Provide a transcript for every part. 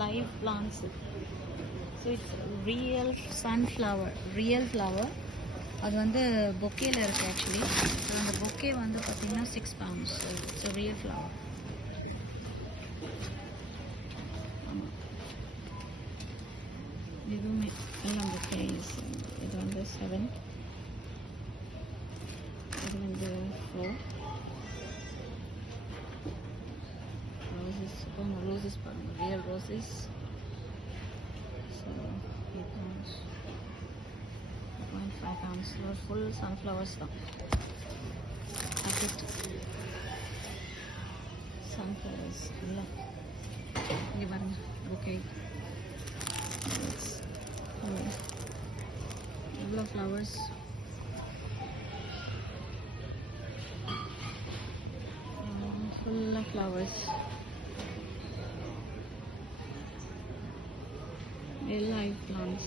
live plants. So it's real sunflower, real flower. அது வந்து பொக்கேல இருக்கு ஆக்சுவலி. ஸோ அந்த பொக்கே வந்து பார்த்தீங்கன்னா 6 pounds. So it's a real flower. இதுவுமே எல்லாம் பொக்கேஸ். இது வந்து 7. இது வந்து 4. Roses, roses, real roses. So 8 pounds, 1.5 pounds. Full sunflowers though. That's it. Sunflowers. இங்கே பாருங்க. Okay. Yellow flowers. Full of flowers. Live plants.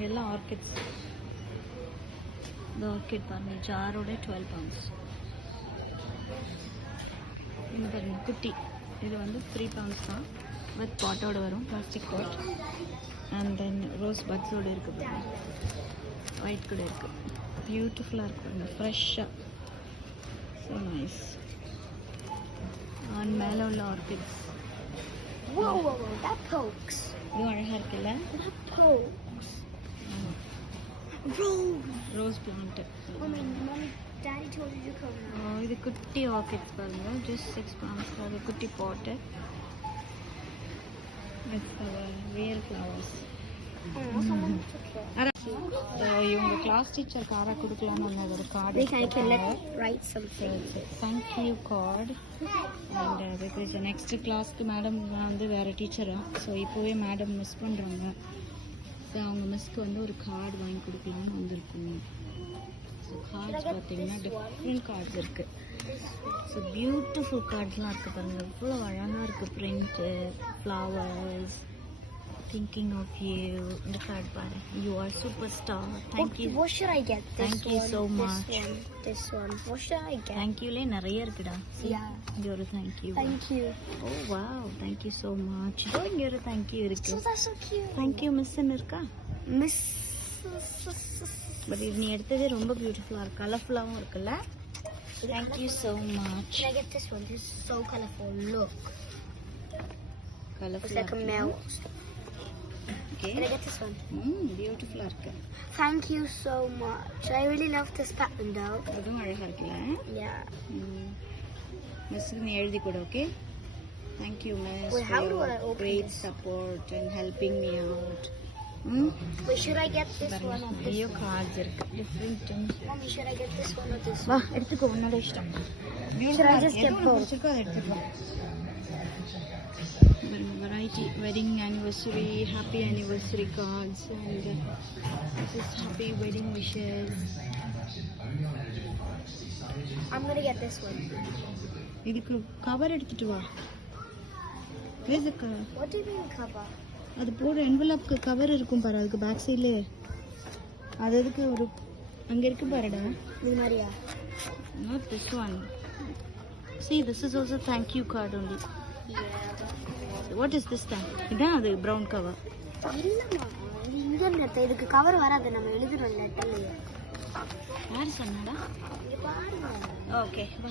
Yellow orchids. The orchid பாருங்க ஜாரோட 12 pounds. இது பாருங்க குட்டி. இது வந்து 3 pounds தான். வித் பாட்டோட வரும், plastic pot. And then rose பட்ஸோட இருக்கு பாருங்க. ஒயிட் கூட இருக்கு. பியூட்டிஃபுல்லாக இருக்கு பாருங்க, ஃப்ரெஷ்ஷாக. So nice. அண்ட் மேலே உள்ள orchids. Whoa, whoa, whoa, that pokes. இதுவும் அழகாக இருக்குல்ல? That pokes. Rose plant. Mommy, Daddy told you to come now. இது குட்டி ஆர்கிட்ஸ் பாருங்க, ஜஸ்ட் 6 pounds. அது குட்டி பாட்டு. It's real flowers. இவங்க கிளாஸ் டீச்சர் காரை கொடுக்கலான்னு ஒரு card. Write something. Thank you card. And because next கிளாஸ்க்கு மேடம் வந்து வேறு டீச்சரா, ஸோ இப்போவே மேடம் மிஸ் பண்ணுறாங்க. ஸோ அவங்க மிஸ்க்கு வந்து ஒரு கார்டு வாங்கி கொடுக்கலான்னு வந்திருக்குங்க. ஸோ கார்ட்ஸ் பார்த்தீங்கன்னா டிஃப்ரெண்ட் கார்ட்ஸ் இருக்குது. ஸோ பியூட்டிஃபுல் கார்ட்ஸ்லாம் இருக்குது பாருங்கள், எவ்வளோ அழகாக இருக்குது. Print, flowers, thinking of you. இந்த கார்டு பாரு, you are superstar. Thank you. What should I get? This Thank you one, so much. This one. What should I get? Thank you லே நிறைய இருக்குடா. Yeah. இங்கே ஒரு thank you. Thank you. Oh wow, thank you so much. இதோ இங்கே ஒரு thank you இருக்கு. So that's so cute. Thank you மிஸ்ன்னு இருக்கா? Miss. பட் இது நீ எடுத்ததே ரொம்ப பியூட்டிஃபுல்லாக இருக்கு, கலர்ஃபுல்லாகவும் இருக்குல்ல? Thank you so much. Can I get this one? This is so colorful. Look. Colorful. It's like a mouse. Okay. Can I get this one? பியூட்டிஃபுல்லாக இருக்கு. Thank you so much. I really love this pattern though. அதுவும் அழகாக இருக்குல்ல? Yeah. மிஸ்ஸுக்கு நீ எழுதி கொடு, okay? Thank you miss Wait, for how do your I open great this? support and helping me out. Wait, should I get this one or this நிறைய one? Cards இருக்கு, different. Mommy, should I get this one or this வா one? எடுத்துக்கோ, உன்னோட இஷ்டம். Should I just get both? பிடிச்சிருக்கோ அதை எடுத்துக்கோ. Variety, wedding anniversary, happy anniversary cards, and this is happy wedding wishes. I'm gonna get this one. இதுக்கு கவர் எடுத்துட்டு வா. எதுக்கு? What do you mean cover? அது போடு, என்வலப்க்கு கவர் இருக்கும் பாரு, அதுக்கு பேக் சைடில். அது எதுக்கு ஒரு அங்கே இருக்கு பாருடா. இது மாதிரியா? Not this one. See, this is also thank you card only. What is this then? இதான் அது brown cover. இல்லம்மா, இங்க நெட்ட இதுக்கு கவர் வராது, நம்ம எழுதுறோம் லெட்டர்லயே. யார் சொன்னாடா? இங்க பாருங்க. ஓகே வா,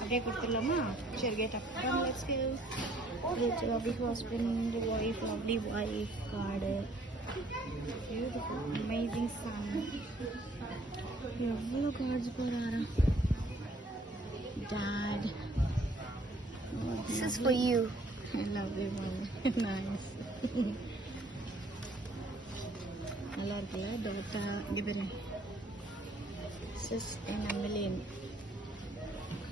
அப்படியே கொடுத்துடலாமா? சரி கேட் அப். Let's go. Rich lovely husband, wife, lovely wife card. Beautiful, amazing son. எவ்வளோ கார்ட்ஸ் போறாரா? Dad. This is for you. I love you, mom. Nice. நல்லா இருக்குல்ல? டேட்டா இங்கே பாரு. Sis and a million.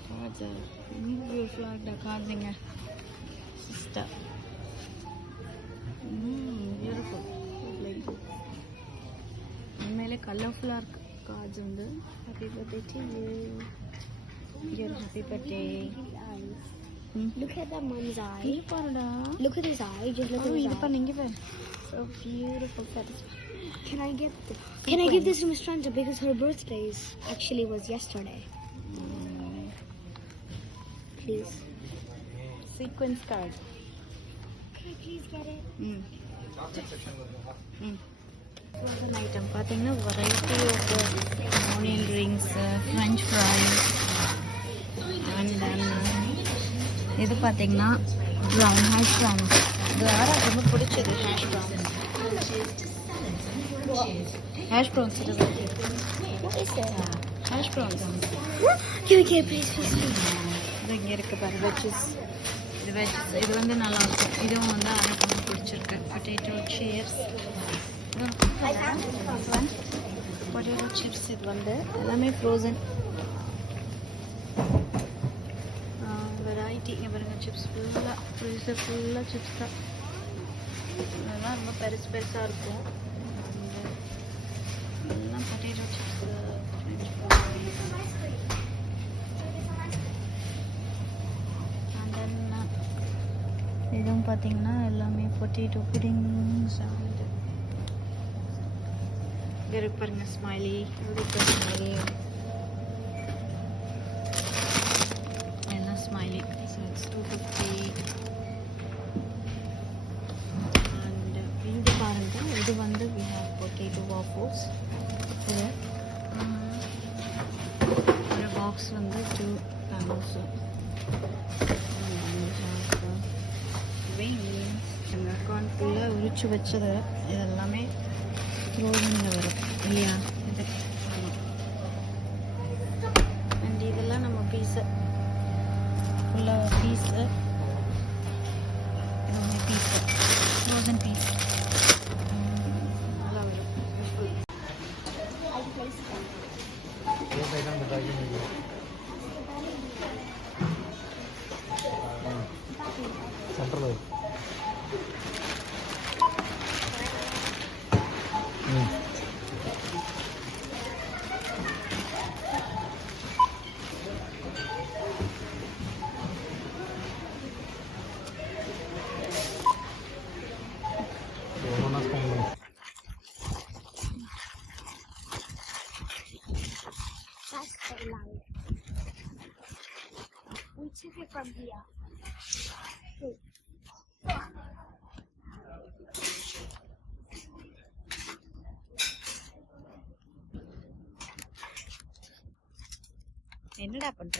Cards are beautiful. The cards இங்க. Sister. Beautiful. உண்மையிலே கலர்ஃபுல்லாக இருக்கு கார்ட்ஸ் வந்து. Happy birthday to you. Your happy birthday. Look at that mom's eye. இங்க பாருடா. Look at his eye. Just look at his இது eye. பண்ணு, இங்க பாரு. So beautiful, satisfying. Can I get this? Can I give this to Miss Tranta because her birthday actually was yesterday? Please. Sequence card. I please get it? ம் ம் frozen item பார்த்தீங்கன்னா variety of onion rings french fries and then இது பார்த்தீங்கன்னா brown hash browns. இது யாராவது ரொம்ப பிடிச்சது hash browns. Hash browns இது What is it? Hash browns Can we get it, please, please, please? இது இங்கே இருக்குது பாரு வெஜ்ஜஸ். இது வெஜ்ஜஸ் இது வந்து நல்லாயிருக்கும். இதுவும் வந்து எனக்கு ரொம்ப பிடிச்சிருக்கு. பொட்டேட்டோ சிப்ஸ் பொட்டேட்டோ சிப்ஸ் இது வந்து எல்லாமே ஃப்ரோசன் வெரைட்டி. இங்கே பாருங்க சிப்ஸ் ஃபுல்லாக ஃப்ரீசர் ஃபுல்லாக சிப்ஸ் தான். இதெல்லாம் ரொம்ப பெருசு பெருசாக இருக்கும். எல்லாம் பொட்டேட்டோ சிப்ஸு அண்ட் தென் இதுவும் பார்த்தீங்கன்னா எல்லாமே பொட்டேட்டோ புடிங்ஸ். இங்கே இருக்கு பாருங்க ஸ்மைலி. ஸ்மைலி எல்லாம் ஸ்மைலி. So it's 250. அண்ட் இங்கே பாருங்க இது வந்து we have potato waffles. இது ஒரு பாக்ஸ் வந்து 2 pounds. கார்ன் ஃபுல்லாக உரிச்சு வச்சது இதெல்லாமே ஃப்ரோசனில் வரும் இல்லையா? இது ஆமாம். அண்ட் இதெல்லாம் நம்ம பீஸு ஃபுல்லாக பீஸு எல்லாமே பீஸு ஃப்ரோசன் பீஸ் நல்லா வரும். Central That's so loud. We took it from here. என்னடா பண்ற?